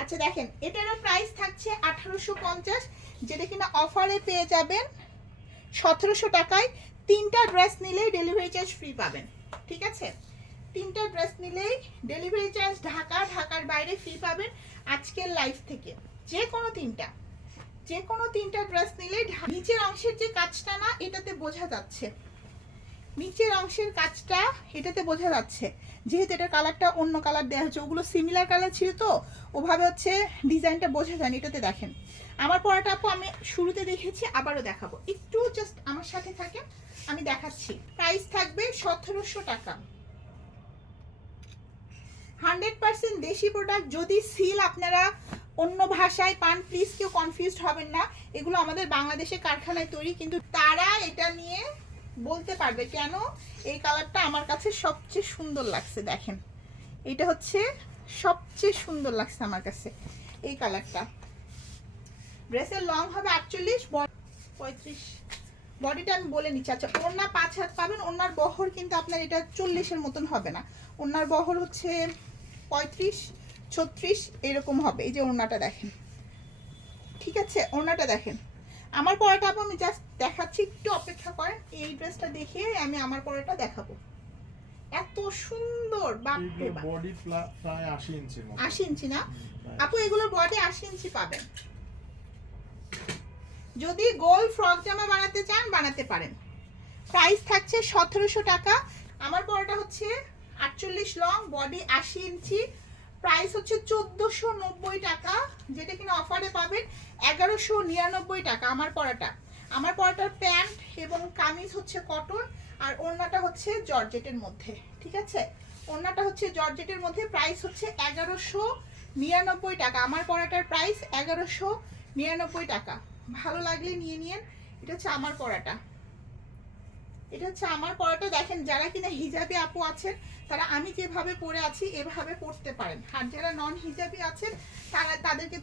আচ্ছা দেখেন, এটারও প্রাইস থাকছে আঠারোশো পঞ্চাশ, যেটা কিনা অফারে পেয়ে যাবেন সতেরোশো টাকায়। তিনটা ড্রেস নিলেই ডেলিভারি চার্জ ফ্রি পাবেন, ঠিক আছে? তিনটা ড্রেস নিলেই ডেলিভারি চার্জ ঢাকা, ঢাকার বাইরে ফ্রি পাবেন আজকের লাইফ থেকে। যে কোনো তিনটা, যে কোনো তিনটা ড্রেস নিলেই ঢা- নিচের অংশের যে কাজটা না, এটাতে বোঝা যাচ্ছে। নিচের অংশের কাজটা এটাতে বোঝা যাচ্ছে। যেহেতু এটার কালারটা অন্য কালার দেওয়া হচ্ছে ওগুলো সিমিলার কালার ছিল তো, ওভাবে হচ্ছে ডিজাইনটা বোঝা যায়নি, এটাতে দেখেন। আমার পড়াটা আপু আমি শুরুতে দেখেছি, আবারও দেখাবো। একটু জাস্ট আমার সাথে থাকে আমি দেখাচ্ছি। প্রাইস থাকবে সতেরোশো টাকা। হান্ড্রেড পার্সেন্ট দেশি প্রোডাক্ট যদি সিল আপনারা অন্য ভাষায় পান প্লিজ কেউ কনফিউজড হবেন না। এগুলো আমাদের বাংলাদেশে কারখানায় তৈরি, কিন্তু তারা এটা নিয়ে বলতে পারবে কেন? এই কালারটা আমার কাছে সবচেয়ে সুন্দর লাগছে, দেখেন। এটা হচ্ছে সবচেয়ে সুন্দর লাগছে আমার কাছে, এই কালারটা ড্রেসের লং হবে আটচল্লিশ পঁয়ত্রিশ। বডিটা আমি বলে নিচ্ছি। আচ্ছা ওনার পাঁচ হাত পাবেন ওনার বহর কিন্তু আপনার এটা চল্লিশের মতন হবে না। ওনার বহর হচ্ছে পঁয়ত্রিশ, ছত্রিশ, এরকম হবে। এই যে ওড়নাটা দেখেন। ঠিক আছে, ওড়নাটা দেখেন। আমার পরাটা আপু আমি জাস্ট দেখাচ্ছি একটু অপেক্ষা করেন এই ড্রেসটা দেখে আমি আমার পরাটা দেখাবো। এত সুন্দর বাপরে বাপ। বডি প্রায় আশি ইঞ্চির মতো। আশি ইঞ্চি না? আপু এগুলোর বডি আশি ইঞ্চি পাবেন। যদি গোল ফ্রক জামা বানাতে চান বানাতে পারেন। প্রাইস থাকছে সতেরোশো টাকা। আমার পরটা হচ্ছে আটচল্লিশ লং বডি আশি ইঞ্চি। প্রাইস হচ্ছে চোদ্দোশো নব্বই টাকা। যেটা কিনা অফারে পাবেন এগারোশো নিরানব্বই টাকা আমার পরাটা। আমার পরাটার প্যান্ট এবং কামিজ হচ্ছে কটন আর ওড়নাটা হচ্ছে জর্জেটের মধ্যে, ঠিক আছে? ওড়নাটা হচ্ছে জর্জেটের মধ্যে প্রাইস হচ্ছে এগারোশো নিরানব্বই টাকা। আমার পরাটার প্রাইস এগারোশো নিরানব্বই টাকা। ভালো লাগলে নিয়ে নিন এটা হচ্ছে আমার পরাটা। এটা হচ্ছে আমার পরাটা। দেখেন, যারা কিনা হিজাবি আপু আছেন, তারা আমি যেভাবে পরে আছি, এভাবে পড়তে পারেন। আর যারা নন হিজাবি আছেন, তারা তাদেরকে